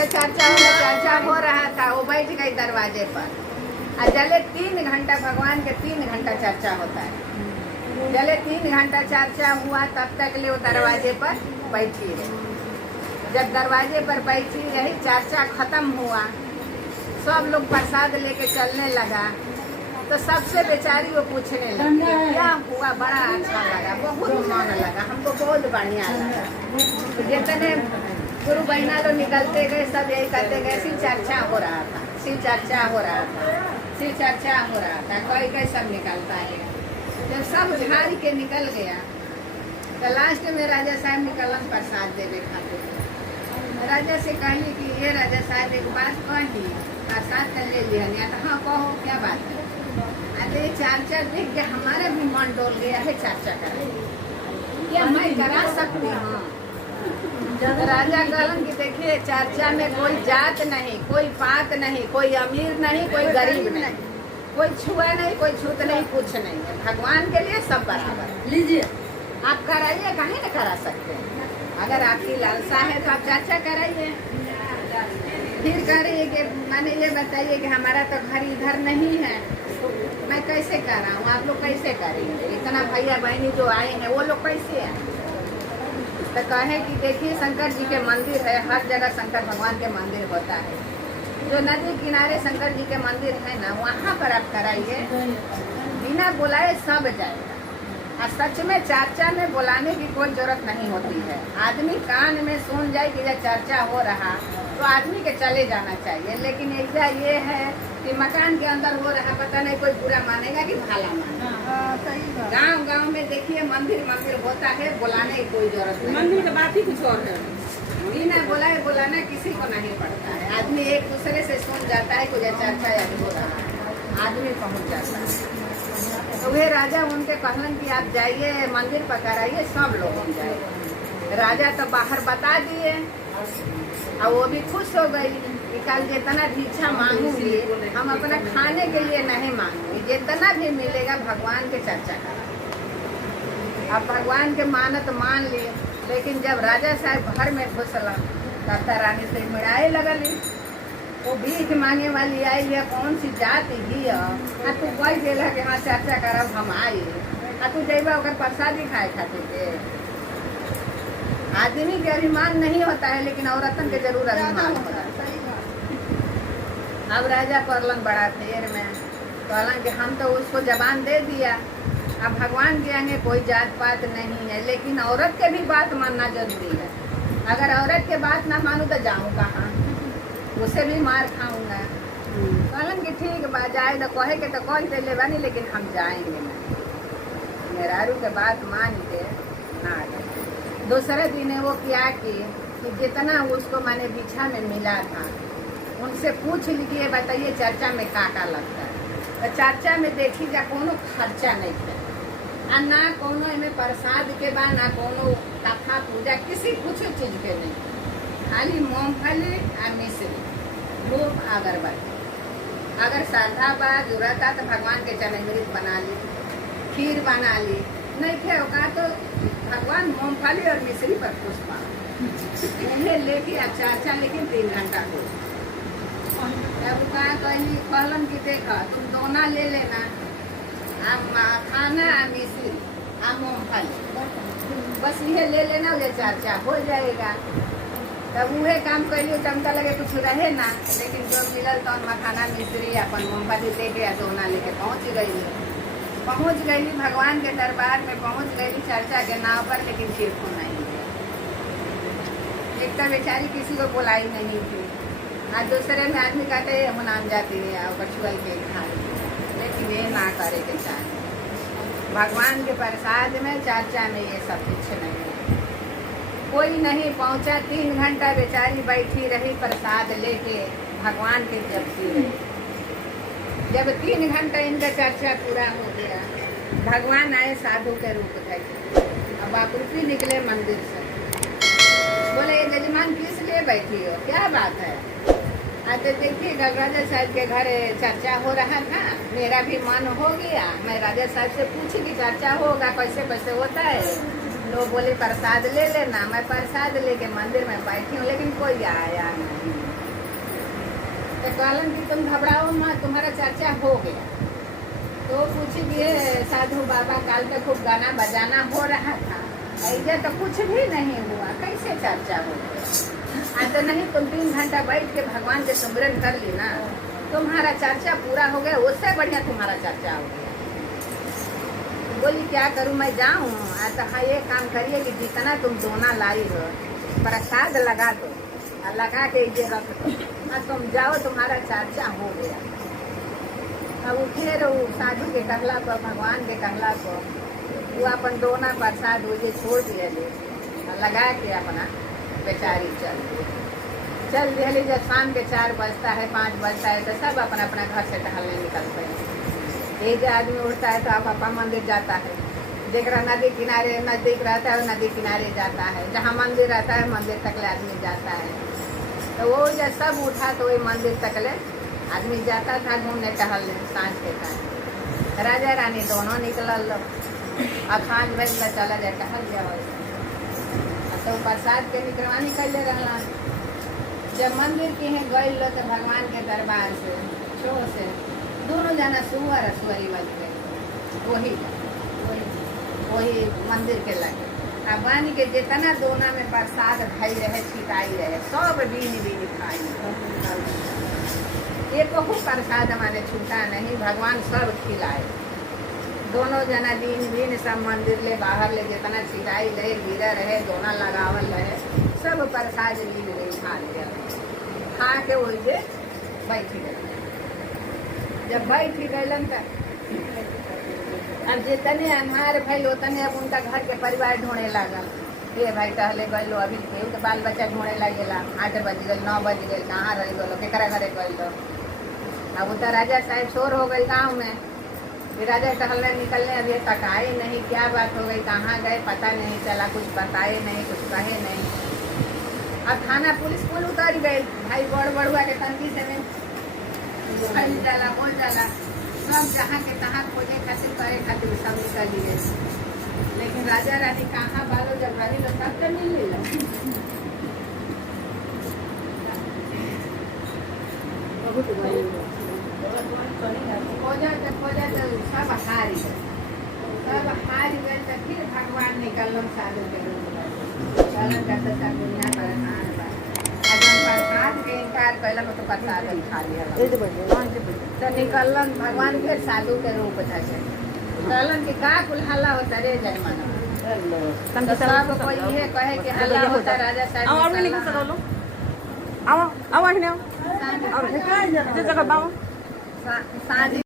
से चर्चा हो रहा था, वो बैठ गई दरवाजे पर। और जले 3 घंटा भगवान के 3 घंटा चर्चा होता है। जले 3 घंटा चर्चा हुआ तब तक ले वो दरवाजे पर बैठी रही। जब दरवाजे पर बैठी रही, चर्चा खत्म हुआ, सब लोग प्रसाद लेके चलने लगा, तो सबसे बेचारी वो पूछने लगी क्या हुआ। बड़ा अच्छा लगा, बहुत मन लगा, हमको बहुत बढ़िया लगा। जितने गुरु बहना लोग निकलते गए सब यही कहते गए शिव चर्चा हो रहा था, शिव चर्चा हो रहा था, शिव चर्चा हो रहा था। कोई कोई सब निकलता है। जब सब झाड़ के निकल गया तो लास्ट में राजा साहब निकलन प्रसाद देवे खातिर। राजा से कहली कि ये राजा साहब एक बात कही, प्रसाद कर ले लिया। तो हाँ कहो, क्या बात है। अरे चर्चा देख के हमारा भी मन डोल गया है, चर्चा करें क्या मैं करा सकती हूँ। राजा कहलन कि देखिए चर्चा में कोई जात नहीं, कोई पात नहीं, कोई अमीर नहीं, कोई गरीब नहीं, कोई छुआ नहीं, कोई छूत नहीं, कुछ नहीं है। भगवान के लिए सब बराबर। लीजिए आप कराइए, कहीं न करा सकते हैं। अगर आपकी लालसा है तो आप चर्चा कराइए। फिर कह रही है कि मैंने ये बताइए कि हमारा तो घर इधर नहीं है, तो मैं कैसे कर रहा हूँ, आप लोग कैसे करेंगे। इतना भैया बहनी जो आए हैं वो लोग कैसे आए। तो कहे कि देखिए शंकर जी के मंदिर है, हर जगह शंकर भगवान के मंदिर होता है। जो नदी किनारे शंकर जी के मंदिर है ना, वहाँ पर आप कराइए, बिना बुलाए सब जाएगा। और सच में चर्चा में बुलाने की कोई जरूरत नहीं होती है। आदमी कान में सुन जाए कि जब चर्चा हो रहा तो आदमी के चले जाना चाहिए। लेकिन ऐसा ये है कि मकान के अंदर हो रहा, पता नहीं कोई बुरा मानेगा कि भला मानेगा। गांव गांव में देखिए मंदिर मंदिर होता है, बुलाने की कोई जरूरत नहीं। मंदिर की बात ही कुछ और है। बिना बुलाए बुलाना किसी को नहीं पड़ता है। आदमी एक दूसरे से सुन जाता है कुछ चर्चा या हो रहा है, आदमी पहुँच जाता है। तो वे राजा उनके कहलन कि आप जाइए मंदिर पर कराइए, सब लोग हम जाए। राजा तो बाहर बता दिए और वो भी खुश हो गई कि कल जितना भिक्षा मांगूंगी हम अपना खाने के लिए नहीं मांगूंगी, जितना भी मिलेगा भगवान के चर्चा करें। अब भगवान के मानत मान लिए। लेकिन जब राजा साहब घर में घुसला तब रानी से मिड़ाए लगली। वो भीख मांगे वाली आई है, कौन सी जाति ही है। तू कह दिला कि हाँ चर्चा करब हम आई, तू जेबा ओकर प्रसादी खाए खातिर के। आदमी के अभिमान नहीं होता है, लेकिन औरतन के जरूर अभिमान होता है। अब राजा पड़लन बड़ा फेर में, कहलन कि हम तो उसको जबान दे दिया, अब भगवान के आगे कोई जात पात नहीं है, लेकिन औरत के भी बात मानना जरूरी है। अगर औरत के बात ना मानू तो जाऊँ कहाँ, उसे भी मार खाऊंगा। कहलन कि ठीक बा जाए तो कहे के तो कह दे ले बानी, लेकिन हम जाएंगे नहीं। मेहरारू के बात मान के ना गए। दूसरे दिन वो क्या कि जितना उसको माने भिक्षा में मिला था उनसे पूछ लीजिए, बताइए चर्चा में का लगता है। तो चर्चा में देखी जा कोनो खर्चा नहीं है, और ना कोनो इनमें प्रसाद के बाद ना कोनो कथा पूजा किसी कुछ चीज के नहीं, खाली मूंगफली और मिश्री, धूप अगरबत्ती। अगर श्रद्धा बा जरूरत है तो भगवान के चरणामृत बना ली, खीर बना ली, नहीं थे का तो भगवान मूंगफली और मिश्री पर खुश पा उन्हें लेके अच्छा लेकिन 3 घंटा हो। अब कहा कहलन कि देखा तुम दोना ले लेना, खाना मिश्री मूंगफली, बस ये ले लेना, ये चर्चा हो जाएगा। तब वह काम कैली, चमका लगे कुछ रहे ना, लेकिन जो मिलल तो मखाना मिश्री अपन मूंगफली दे के दोना लेके पहुँच गई भगवान के दरबार में पहुँच गई चर्चा के नाव पर, लेकिन तीर्थ नहीं है। एक तो बेचारी किसी को बुलाई नहीं थी, और दूसरे में आदमी कहते हम नाम जाती है और कछुअल के खाई, लेकिन ये ना करे के चाहे। भगवान के प्रसाद में चर्चा में ये सब कुछ नहीं है। कोई नहीं पहुंचा, 3 घंटा बेचारी बैठी रही प्रसाद लेके भगवान के जपती रही। जब 3 घंटा इनका चर्चा पूरा हो गया, भगवान आए साधु के रूप धर। अब आकृति निकले मंदिर से, बोले ये जजमान किस लिए बैठी हो, क्या बात है। तो देखिए राजा साहब के घर चर्चा हो रहा था, मेरा भी मन हो गया, मैं राजा साहब से पूछी कि चर्चा होगा कैसे कैसे होता है। लोग बोले प्रसाद ले लेना, मैं प्रसाद लेके मंदिर में बैठी हूँ, लेकिन कोई आया नहीं। तो कहलन कि तुम घबराओ मत, तुम्हारा चर्चा हो गया। तो पूछ दिए साधु बाबा, काल तक खूब गाना बजाना हो रहा था, ऐसे तो कुछ भी नहीं हुआ, कैसे चर्चा हो गया? तो नहीं, तुम 3 घंटा बैठ के भगवान के सुमिरन कर ली ना, तुम्हारा चर्चा पूरा हो गया, उससे बढ़िया तुम्हारा चर्चा हो गया। बोली क्या करूं, मैं जाऊं? तो हाँ, ये काम करिए कि जितना तुम दोना लाई हो प्रसाद लगा दो, और लगा के ये रख दो, और तुम जाओ, तुम्हारा चर्चा हो गया। अब उठे रहो, साधु के कहला पर, भगवान के कहला पर, वो अपन दोना प्रसाद वो ये छोड़ दिए, लगा के अपना बेचारी चल दिए। जब शाम के 4 बजता है, 5 बजता है, तो सब अपना अपना घर से टहलने निकलते हैं। एक आदमी उठता है तो आप अपना मंदिर जाता है, देख रहा नदी किनारे नजदीक रहता है, नदी किनारे जाता है, जहाँ मंदिर रहता है मंदिर तक ले आदमी जाता है। तो वो जब सब उठा तो वही मंदिर तक ले आदमी जाता था घूमने टहलने सांझ के टाइम। राजा रानी दोनों निकल लो, अब सांझ बजला चला जाए टहल गया। तो प्रसाद के निकलवानी कर ले रहा। जब मंदिर के हैं गए लो तो भगवान के दरबार से शोर से दोनों जना सुअर सुअरी बज गए, वही मंदिर के लगे। अब बन के जितना दोना में प्रसाद खाई रहे, छिटाई रहे, सब बीन खाई। ये बहुत प्रसाद हमारे छूटा नहीं, भगवान सब खिलाए। दोनों जना दिन सब मंदिर ले बाहर ले जितना छिटाई रहे, गिरा रहे, दोना लगावल रहे, सब प्रसाद लीन ले खा लिया। खा के वही बैठ गए। जब बैठ गलन तो अब जितने अन्हार भैल उतने अब उनका घर के परिवार ढूंढे लागल। ये भाई टहले गलो, अभी तो बाल बच्चा ढूंढे लगेला। 8 बज गए, 9 बज गए, कहाँ रह गलो, केकरा घरे गलो। अब उतर राजा साहब शोर हो गई गाँव में, फिर राजा टहलने निकलने, अभी तक आए नहीं। क्या बात हो गई, कहाँ गए पता नहीं चला, कुछ बताए नहीं, कुछ कहे नहीं। अब थाना पुलिस पुल उतर गई, भाई बड़ हुआ के तंगी से डाला बोल डाला, सब जहाँ के तहाँ खोजे खातिर करे खातिर सब निकल लिए। लेकिन राजा रानी कहाँ बालो, जब रही लो तब तो मिल लो। खोजा तो सब हार गए, तो फिर भगवान निकल साधु के रूप में करते सब दुनिया परेशान। प्रसाद के इनकार कैलन तो प्रसाद खा लिया, तो निकलन भगवान फिर साधु के रूप था। कहलन कि का कुल हल्ला होता रे जयमाना, तो सब कोई ये कहे कि हल्ला होता राजा साहब।